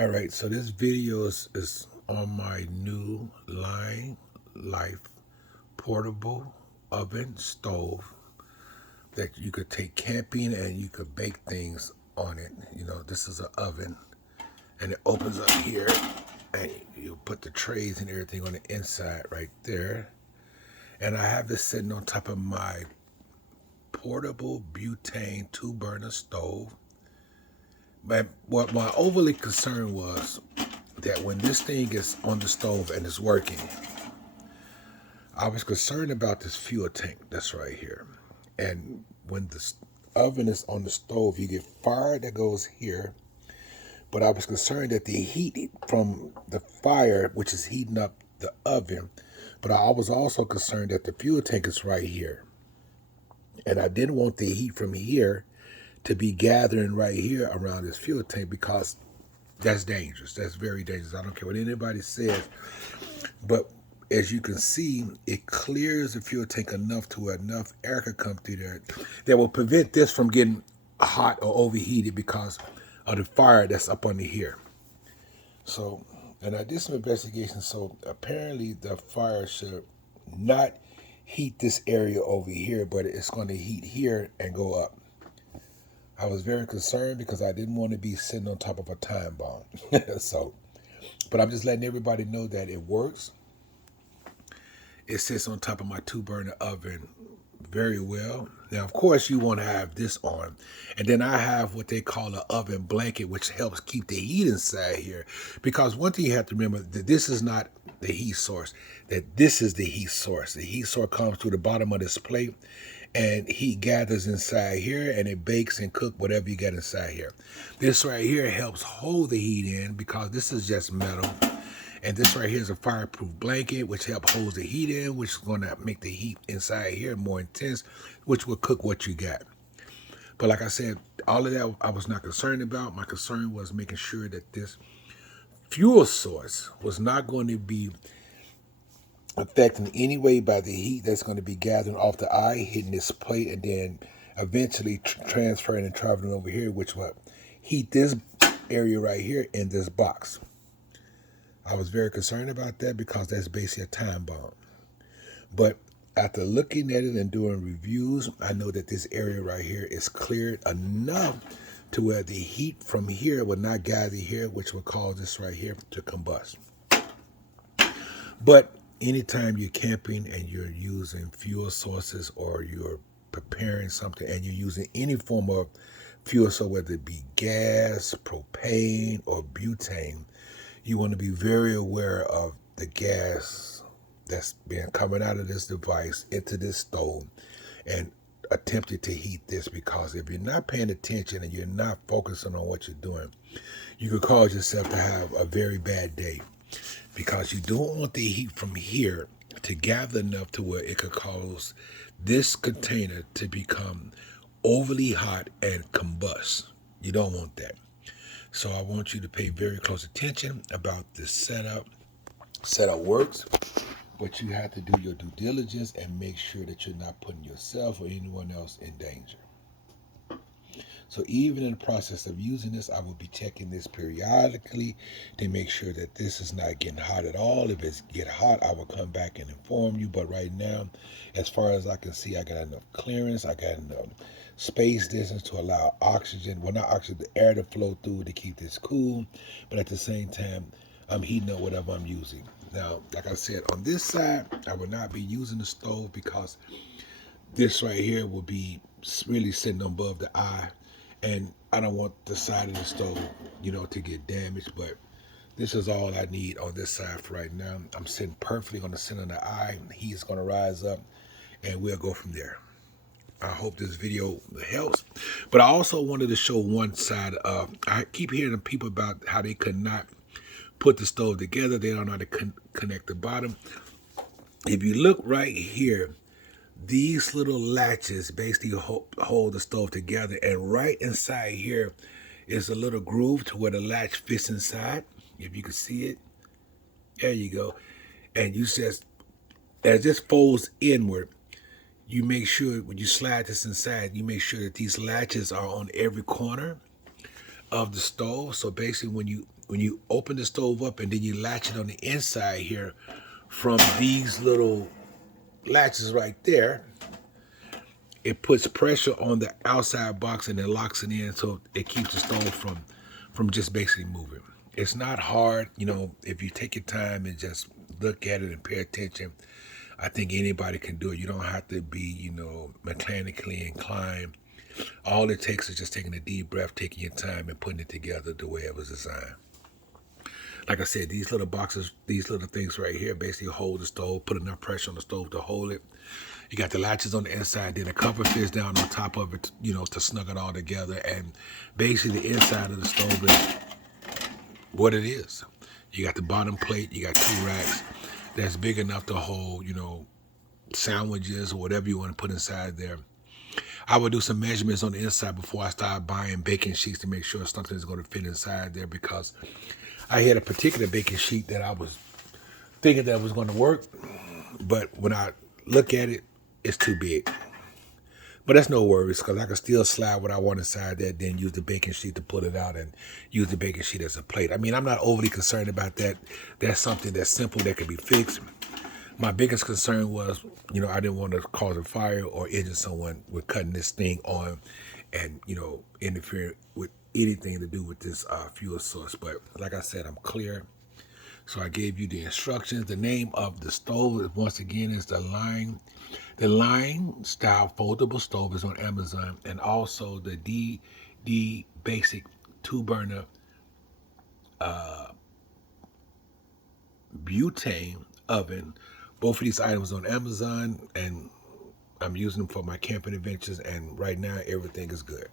All right, so this video is on my new Line Life portable oven stove that you could take camping and you could bake things on it. You know, this is an oven and it opens up here and you put the trays and everything on the inside right there. And I have this sitting on top of my portable butane 2-burner stove. But what my overly concern was that when this thing is on the stove and it's working, I was concerned about this fuel tank that's right here. And when the oven is on the stove, you get fire that goes here. But I was concerned that the heat from the fire, which is heating up the oven, but I was also concerned that the fuel tank is right here. And I didn't want the heat from here to be gathering right here around this fuel tank because that's dangerous. That's very dangerous. I don't care what anybody says. But as you can see, it clears the fuel tank enough to where enough air can come through there that will prevent this from getting hot or overheated because of the fire that's up under here. So, and I did some investigation. So apparently the fire should not heat this area over here, but it's going to heat here and go up. I was very concerned because I didn't want to be sitting on top of a time bomb. So, but I'm just letting everybody know that it works. It sits on top of my 2-burner oven very well. Now, of course, you want to have this on. And then I have what they call an oven blanket, which helps keep the heat inside here. Because one thing you have to remember, that this is not the heat source, that this is the heat source. The heat source comes through the bottom of this plate, and heat gathers inside here, and it bakes and cooks whatever you get inside here. This right here helps hold the heat in because this is just metal. And this right here is a fireproof blanket, which helps hold the heat in, which is going to make the heat inside here more intense, which will cook what you got. But like I said, all of that I was not concerned about. My concern was making sure that this fuel source was not going to be affected in any way by the heat that's going to be gathering off the eye, hitting this plate, and then eventually transferring and traveling over here, which will heat this area right here in this box. I was very concerned about that because that's basically a time bomb. But after looking at it and doing reviews, I know that this area right here is cleared enough to where the heat from here will not gather here, which will cause this right here to combust. But anytime you're camping and you're using fuel sources or you're preparing something and you're using any form of fuel, so whether it be gas, propane, or butane, you want to be very aware of the gas that's being coming out of this device into this stove and attempting to heat this, because if you're not paying attention and you're not focusing on what you're doing, you could cause yourself to have a very bad day, because you don't want the heat from here to gather enough to where it could cause this container to become overly hot and combust. You don't want that. So I want you to pay very close attention about this setup. Setup works, but you have to do your due diligence and make sure that you're not putting yourself or anyone else in danger. So even in the process of using this, I will be checking this periodically to make sure that this is not getting hot at all. If it's get hot, I will come back and inform you. But right now, as far as I can see, I got enough clearance. I got enough space distance to allow oxygen, well, not oxygen, the air to flow through to keep this cool. But at the same time, I'm heating up whatever I'm using. Now, like I said, on this side, I will not be using the stove because this right here will be really sitting above the eye, and I don't want the side of the stove, to get damaged. But this is all I need on this side for right now. I'm sitting perfectly on the center of the eye. He's going to rise up, and we'll go from there. I hope this video helps. But I also wanted to show one side of, I keep hearing people about how they could not put the stove together. They don't know how to connect the bottom. If you look right here, these little latches basically hold the stove together. And right inside here is a little groove to where the latch fits inside. If you can see it, there you go. And you just, as this folds inward, you make sure when you slide this inside, you make sure that these latches are on every corner of the stove. So basically when you open the stove up and then you latch it on the inside here from these little latches right there, it puts pressure on the outside box and it locks it in, so it keeps the stove from just basically moving. It's not hard, you know, if you take your time and just look at it and pay attention. I think anybody can do it. You don't have to be, you know, mechanically inclined. All it takes is just taking a deep breath, taking your time, and putting it together the way it was designed. Like I said, these little boxes, these little things right here basically hold the stove, put enough pressure on the stove to hold it. You got the latches on the inside, then the cover fits down on top of it, you know, to snug it all together. And basically the inside of the stove is what it is. You got the bottom plate, you got 2 racks that's big enough to hold, you know, sandwiches or whatever you want to put inside there. I would do some measurements on the inside before I start buying baking sheets to make sure something is going to fit inside there, because I had a particular baking sheet that I was thinking that was going to work, but when I look at it, it's too big. But that's no worries, because I can still slide what I want inside there, then use the baking sheet to pull it out and use the baking sheet as a plate. I mean, I'm not overly concerned about that. That's something that's simple that can be fixed. My biggest concern was, you know, I didn't want to cause a fire or injure someone with cutting this thing on and, you know, interfere with anything to do with this fuel source. But like I said, I'm clear. So I gave you the instructions. The name of the stove, once again, is the Line Style Foldable Stove is on Amazon, and also the DD Basic 2-burner butane oven. Both of these items on Amazon, and I'm using them for my camping adventures, and right now everything is good.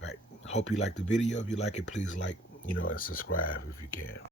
All right. Hope you like the video. If you like it, please like, you know, and subscribe if you can.